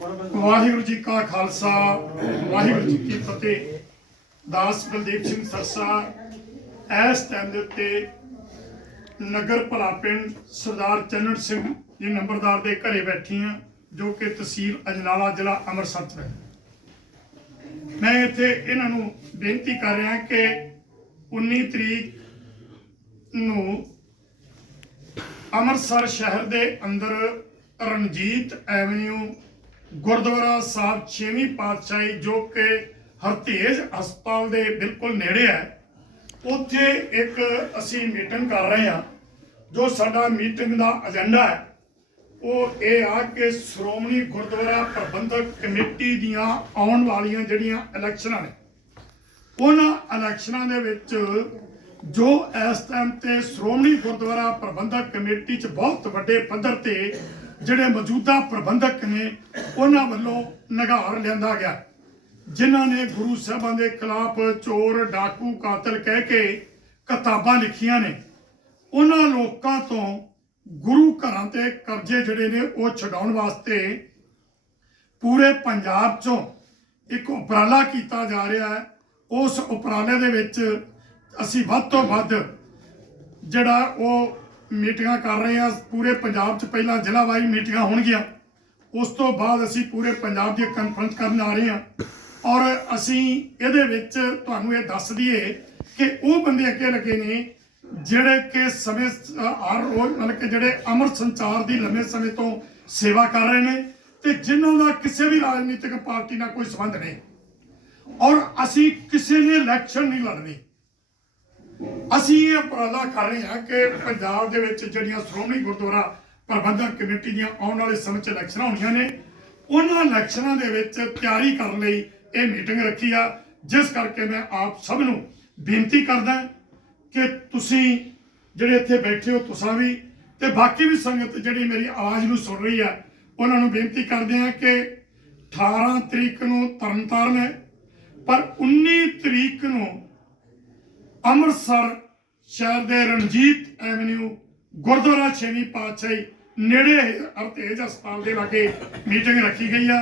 ਵਾਹਿਗੁਰੂ ਜੀ ਕਾ ਖਾਲਸਾ, ਵਾਹਿਗੁਰੂ ਜੀ ਕੀ ਫਤਿਹ। ਦਾਸ ਬਲਦੇਵ ਸਿੰਘ ਸਰਸਾ, ਇਸ ਟਾਈਮ ਦੇ ਉੱਤੇ ਨਗਰ ਭਲਾ ਪਿੰਡ ਸਰਦਾਰ ਚੰਨਣ ਸਿੰਘ ਜੀ ਨੰਬਰਦਾਰ ਦੇ ਘਰੇ ਬੈਠੀ ਆ ਜੋ ਕਿ ਤਹਿਸੀਲ ਅਜਨਾਲਾ, ਜ਼ਿਲ੍ਹਾ ਅੰਮ੍ਰਿਤਸਰ ਚ ਹੈ ਮੈਂ ਇੱਥੇ ਇਹਨਾਂ ਨੂੰ ਬੇਨਤੀ ਕਰ ਰਿਹਾ ਕਿ 19 ਤਰੀਕ ਨੂੰ ਅੰਮ੍ਰਿਤਸਰ ਸ਼ਹਿਰ ਦੇ ਅੰਦਰ ਰਣਜੀਤ ਐਵਨਿਊ ਗੁਰਦੁਆਰਾ ਸਾਹਿਬ ਛੇਵੀਂ ਪਾਤਸ਼ਾਹੀ ਜੋ ਕਿ ਹਰਤੇਜ ਹਸਪਤਾਲ ਦੇ ਬਿਲਕੁਲ ਨੇੜੇ ਹੈ, ਉੱਥੇ ਇੱਕ ਅਸੀਂ ਮੀਟਿੰਗ ਕਰ ਰਹੇ ਹਾਂ, ਜੋ ਸਾਡਾ ਮੀਟਿੰਗ ਦਾ ਏਜੰਡਾ ਹੈ। ਉਹ ਇਹ ਆ ਕਿ ਸ਼੍ਰੋਮਣੀ ਗੁਰਦੁਆਰਾ ਪ੍ਰਬੰਧਕ ਕਮੇਟੀ ਦੀਆਂ ਆਉਣ ਵਾਲੀਆਂ ਜਿਹੜੀਆਂ ਇਲੈਕਸ਼ਨਾਂ ਨੇ, ਉਹਨਾਂ ਇਲੈਕਸ਼ਨਾਂ ਦੇ ਵਿੱਚ ਜੋ ਇਸ ਟਾਈਮ ਤੇ ਸ਼੍ਰੋਮਣੀ ਗੁਰਦੁਆਰਾ ਪ੍ਰਬੰਧਕ ਕਮੇਟੀ 'ਚ ਬਹੁਤ ਵੱਡੇ ਪੱਧਰ ਤੇ ਜਿਹੜੇ ਮੌਜੂਦਾ ਪ੍ਰਬੰਧਕ ਨੇ, ਉਹਨਾਂ ਵੱਲੋਂ ਨਿਗਾਰ ਲਿਆਂਦਾ ਗਿਆ। ਜਿਨ੍ਹਾਂ ਨੇ ਗੁਰੂ ਸਾਹਿਬਾਂ ਦੇ ਖਿਲਾਫ ਚੋਰ, ਡਾਕੂ, ਕਾਤਲ ਕਹਿ ਕੇ ਕਿਤਾਬਾਂ ਲਿਖੀਆਂ ਨੇ। ਉਹਨਾਂ ਲੋਕਾਂ ਤੋਂ ਗੁਰੂ ਘਰਾਂ ਤੇ ਕਬਜ਼ੇ ਜਿਹੜੇ ਨੇ, ਉਹ ਛਡਾਉਣ ਵਾਸਤੇ ਪੂਰੇ ਪੰਜਾਬ 'ਚੋਂ ਇੱਕ ਉਪਰਾਲਾ ਕੀਤਾ ਜਾ ਰਿਹਾ ਹੈ। ਉਸ ਉਪਰਾਲੇ ਦੇ ਵਿੱਚ ਅਸੀਂ ਵੱਧ ਤੋਂ ਵੱਧ ਜਿਹੜਾ ਉਹ ਮੀਟਿੰਗਾਂ ਕਰ ਰਹੇ ਹਾਂ। ਪੂਰੇ ਪੰਜਾਬ 'ਚ ਪਹਿਲਾਂ ਜ਼ਿਲ੍ਹਾ ਵਾਈ ਮੀਟਿੰਗਾਂ ਹੋਣਗੀਆਂ। ਉਸ ਤੋਂ ਬਾਅਦ ਅਸੀਂ ਪੂਰੇ ਪੰਜਾਬ ਦੀ ਕਾਨਫਰੰਸ ਕਰਨ ਆ ਰਹੇ ਹਾਂ। ਔਰ ਅਸੀਂ ਇਹਦੇ ਵਿੱਚ ਤੁਹਾਨੂੰ ਇਹ ਦੱਸ ਦਈਏ ਕਿ ਉਹ ਬੰਦੇ ਅੱਗੇ ਲੱਗੇ ਨੇ ਜਿਹੜੇ ਕਿ ਸਮੇਂ ਹਰ ਰੋਜ਼ ਮਤਲਬ ਕਿ ਜਿਹੜੇ ਅਮਰ ਸੰਚਾਰ ਦੀ ਲੰਮੇ ਸਮੇਂ ਤੋਂ ਸੇਵਾ ਕਰ ਰਹੇ ਨੇ ਤੇ ਜਿਨ੍ਹਾਂ ਦਾ ਕਿਸੇ ਵੀ ਰਾਜਨੀਤਿਕ ਪਾਰਟੀ ਨਾਲ ਕੋਈ ਸੰਬੰਧ ਨਹੀਂ। ਔਰ ਅਸੀਂ ਕਿਸੇ ਨੇ ਇਲੈਕਸ਼ਨ ਨਹੀਂ ਲੜਨੀ। ਅਸੀਂ ਇਹ ਉਪਰਾਲਾ ਕਰ ਰਹੇ ਹਾਂ ਕਿ ਪੰਜਾਬ ਦੇ ਵਿੱਚ ਜਿਹੜੀਆਂ ਸ਼੍ਰੋਮਣੀ ਗੁਰਦੁਆਰਾ ਪ੍ਰਬੰਧਕ ਕਮੇਟੀ ਦੀਆਂ ਆਉਣ ਵਾਲੇ ਸਮੇਂ 'ਚ ਇਲੈਕਸ਼ਨਾਂ ਹੋਣੀਆਂ ਨੇ, ਉਹਨਾਂ ਇਲੈਕਸ਼ਨਾਂ ਦੇ ਵਿੱਚ ਤਿਆਰੀ ਕਰਨ ਲਈ ਇਹ ਮੀਟਿੰਗ ਰੱਖੀ ਆ, ਜਿਸ ਕਰਕੇ ਮੈਂ ਆਪ ਸਭ ਨੂੰ ਬੇਨਤੀ ਕਰਦਾ ਕਿ ਤੁਸੀਂ ਜਿਹੜੇ ਇੱਥੇ ਬੈਠੇ ਹੋ, ਤੁਸੀਂ ਵੀ ਤੇ ਬਾਕੀ ਵੀ ਸੰਗਤ ਜਿਹੜੀ ਮੇਰੀ ਆਵਾਜ਼ ਨੂੰ ਸੁਣ ਰਹੀ ਹੈ ਉਹਨਾਂ ਨੂੰ ਬੇਨਤੀ ਕਰਦੇ ਆ ਕਿ 18 ਤਰੀਕ ਨੂੰ ਤਰਨਤਾਰਨ ਹੈ, ਪਰ 19 ਤਰੀਕ ਨੂੰ ਅੰਮ੍ਰਿਤਸਰ ਸ਼ਹਿਰ ਦੇ ਰਣਜੀਤ ਐਵਨਿਊ ਗੁਰਦੁਆਰਾ ਛੇਵੀਂ ਪਾਤਸ਼ਾਹੀ ਨੇੜੇ ਅਰਤੇਜ ਹਸਪਤਾਲ ਦੇ ਲਾਗੇ ਮੀਟਿੰਗ ਰੱਖੀ ਗਈ ਆ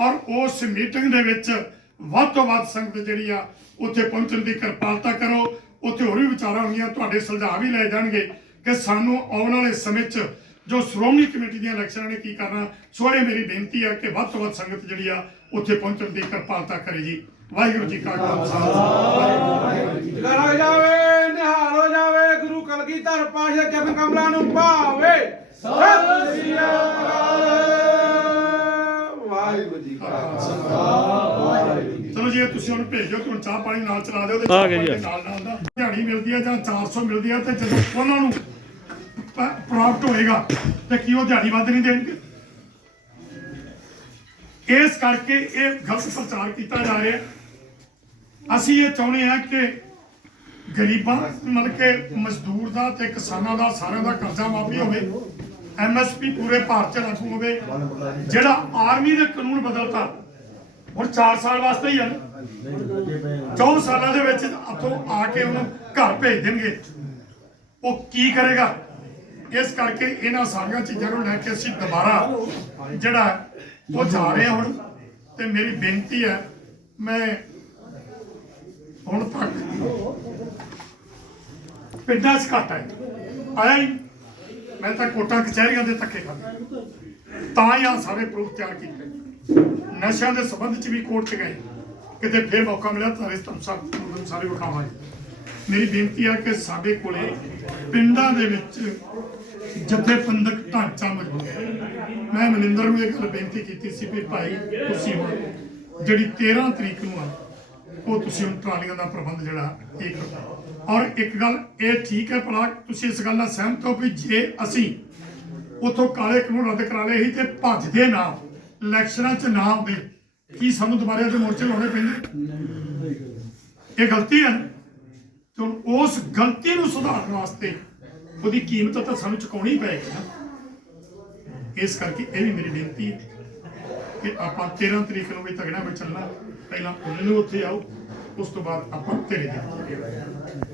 ਔਰ ਉਸ ਮੀਟਿੰਗ ਦੇ ਵਿੱਚ ਵੱਧ ਤੋਂ ਵੱਧ ਸੰਗਤ ਜਿਹੜੀ ਆ ਉੱਥੇ ਪਹੁੰਚਣ ਦੀ ਕਿਰਪਾਲਤਾ ਕਰੋ। ਉੱਥੇ ਹੋਰ ਵੀ ਵਿਚਾਰਾਂ ਹੋਣਗੀਆਂ ਤੁਹਾਡੇ ਸੁਝਾਅ ਵੀ ਲੈ ਜਾਣਗੇ ਕਿ ਸਾਨੂੰ ਆਉਣ ਵਾਲੇ ਸਮੇਂ 'ਚ ਜੋ ਸ਼੍ਰੋਮਣੀ ਕਮੇਟੀ ਦੀਆਂ ਇਲੈਕਸ਼ਨਾਂ ਨੇ ਕੀ ਕਰਨਾ, ਸੋ ਇਹ ਮੇਰੀ ਬੇਨਤੀ ਆ ਕਿ ਵੱਧ ਤੋਂ ਵੱਧ ਸੰਗਤ ਜਿਹੜੀ ਆ ਉੱਥੇ ਪਹੁੰਚਣ ਦੀ ਕਿਰਪਾਲਤਾ ਕਰੇ ਜੀ। ਵਾਹਿਗੁਰੂ ਜੀ ਕਾ ਖਾਲਸਾ। ਵਾਹਿਗੁਰੂ ਜੀ। ਜਗਰ ਹੋ ਜਾਵੇ ਨਿਹਾਲ ਹੋ ਜਾਵੇ ਗੁਰੂ ਕਲਗੀਧਰ ਪਾਸ਼ਾ ਚਰਨ ਕਮਲਾਂ ਨੂੰ ਭਾਵੇ। ਸਤਿ ਸ੍ਰੀ ਅਕਾਲ। ਵਾਹਿਗੁਰੂ ਜੀ ਕਾ ਖਾਲਸਾ। ਚਲੋ ਜੀ ਇਹ ਤੁਸੀਂ ਉਹਨੂੰ ਭੇਜੋ ਕਿ ਹੁਣ ਚਾਹ ਪਾਣੀ ਨਾਲ ਚਲਾ ਦਿਓ ਤੇ ਨਾਲ ਨਾਲ ਦਾ ਦਿਹਾੜੀ ਮਿਲਦੀ ਹੈ ਜਾਂ 400 ਮਿਲਦੀ ਹੈ ਤੇ ਜਦੋਂ ਉਹਨਾਂ ਨੂੰ ਪ੍ਰਾਪਤ ਹੋਏਗਾ ਤੇ ਕੀ ਉਹ ਦਿਹਾੜੀ ਵੱਧ ਨਹੀਂ ਦੇਣਗੇ? ਇਸ ਕਰਕੇ ਇਹ ਗਲਤ ਪ੍ਰਚਾਰ ਕੀਤਾ ਜਾ ਰਿਹਾ। ਹੈ। ਅਸੀਂ ਇਹ ਚਾਹੁੰਦੇ ਹਾਂ ਕਿ ਗਰੀਬਾਂ ਮਤਲਬ ਕਿ ਮਜ਼ਦੂਰ ਦਾ ਤੇ ਕਿਸਾਨਾਂ ਦਾ ਸਾਰਿਆਂ ਦਾ ਕਰਜ਼ਾ ਮਾਫੀ ਹੋਵੇ ਐਮਐਸਪੀ ਪੂਰੇ ਭਾਰਤ 'ਚ ਲਾਗੂ ਹੋਵੇ, ਜਿਹੜਾ ਆਰਮੀ ਦੇ ਕਾਨੂੰਨ ਬਦਲਤਾ, ਹੁਣ 4 ਸਾਲ ਵਾਸਤੇ ਹੀ ਹੈ ਨਾ। 4 ਸਾਲਾਂ ਦੇ ਵਿੱਚ ਉੱਥੋਂ ਆ ਕੇ ਉਹਨੂੰ ਘਰ ਭੇਜ ਦੇਣਗੇ। ਉਹ ਕੀ ਕਰੇਗਾ? ਇਸ ਕਰਕੇ ਇਹਨਾਂ ਸਾਰੀਆਂ ਚੀਜ਼ਾਂ ਨੂੰ ਲੈ ਕੇ ਅਸੀਂ ਦੁਬਾਰਾ ਜਿਹੜਾ ਉਹ ਜਾ ਰਹੇ ਹਾਂ ਹੁਣ। ਤੇ ਮੇਰੀ ਬੇਨਤੀ ਹੈ, ਮੈਂ ਹੁਣ ਤੱਕ ਪਿੰਡਾਂ 'ਚ ਘੱਟ ਹੈ। ਆਇਆ ਹੀ ਮੈਂ ਤਾਂ ਕੋਟਾਂ, ਕਚਹਿਰੀਆਂ ਦੇ ਧੱਕੇ ਖਾਂਦਾ। ਤਾਂ ਹੀ ਆ ਸਾਰੇ ਪ੍ਰੂਫ ਤਿਆਰ ਕੀਤੇ। ਨਸ਼ਿਆਂ ਦੇ ਸੰਬੰਧ ਚ ਵੀ ਕੋਰਟ ਚ ਗਏ। ਕਿਤੇ ਫੇਰ ਮੌਕਾ ਮਿਲਿਆ ਤਾਂ ਇਸ ਤੁਹਾਨੂੰ ਸਾਰੇ ਵਿਖਾਵਾਂਗੇ ਮੇਰੀ ਬੇਨਤੀ ਆ ਕਿ ਸਾਡੇ ਕੋਲੇ ਪਿੰਡਾਂ ਦੇ ਵਿੱਚ ਜਥੇਬੰਦਕ ਢਾਂਚਾ ਮਜ਼ਬੂਤ ਹੈ। ਮੈਂ ਮਨਿੰਦਰ ਨੂੰ ਇਹ ਗੱਲ ਬੇਨਤੀ ਕੀਤੀ ਸੀ ਵੀ ਭਾਈ ਤੁਸੀਂ ਹੁਣ ਜਿਹੜੀ 13 ਤਰੀਕ ਨੂੰ ਆ ਉਹ ਤੁਸੀਂ ਹੁਣ ਟਰਾਲੀਆਂ ਦਾ ਪ੍ਰਬੰਧ ਜਿਹੜਾ ਇਹ ਕਰੋ। ਔਰ ਇੱਕ ਗੱਲ ਇਹ ਠੀਕ ਹੈ ਭਲਾ, ਤੁਸੀਂ ਇਸ ਗੱਲ ਨਾਲ ਸਹਿਮਤ ਹੋ ਵੀ ਜੇ ਅਸੀਂ ਉਥੋਂ ਕਾਲੇ ਕਾਨੂੰਨ ਰੱਦ ਕਰਾ ਲਏ ਸੀ ਤੇ ਭੱਜਦੇ ਨਾ, ਇਲੈਕਸ਼ਨਾਂ 'ਚ ਨਾ ਆਉਂਦੇ, ਕੀ ਸਾਨੂੰ ਦੁਬਾਰਾ ਤੇ ਮੋਰਚੇ ਲਾਉਣੇ ਪੈਂਦੇ? ਇਹ ਗਲਤੀ ਹੈ। ਤੇ ਉਸ ਗਲਤੀ ਨੂੰ ਸੁਧਾਰਨ ਵਾਸਤੇ ਉਹਦੀ ਕੀਮਤ ਤਾਂ ਸਾਨੂੰ ਚੁਕਾਉਣੀ ਪਏਗੀ ਨਾ। ਇਸ ਕਰਕੇ ਇਹ ਵੀ ਮੇਰੀ ਬੇਨਤੀ ਹੈ ਕਿ ਆਪਾਂ 13 ਤਰੀਕ ਨੂੰ ਵੀ ਤਗੜਾ ਵਿੱਚ ਚੱਲਣਾ। ਪਹਿਲਾਂ ਉਹਨਾਂ ਨੂੰ ਉੱਥੇ ਆਓ ਉਸ ਤੋਂ ਬਾਅਦ ਆਪਾਂ ਤੇਰੇ ਦੇ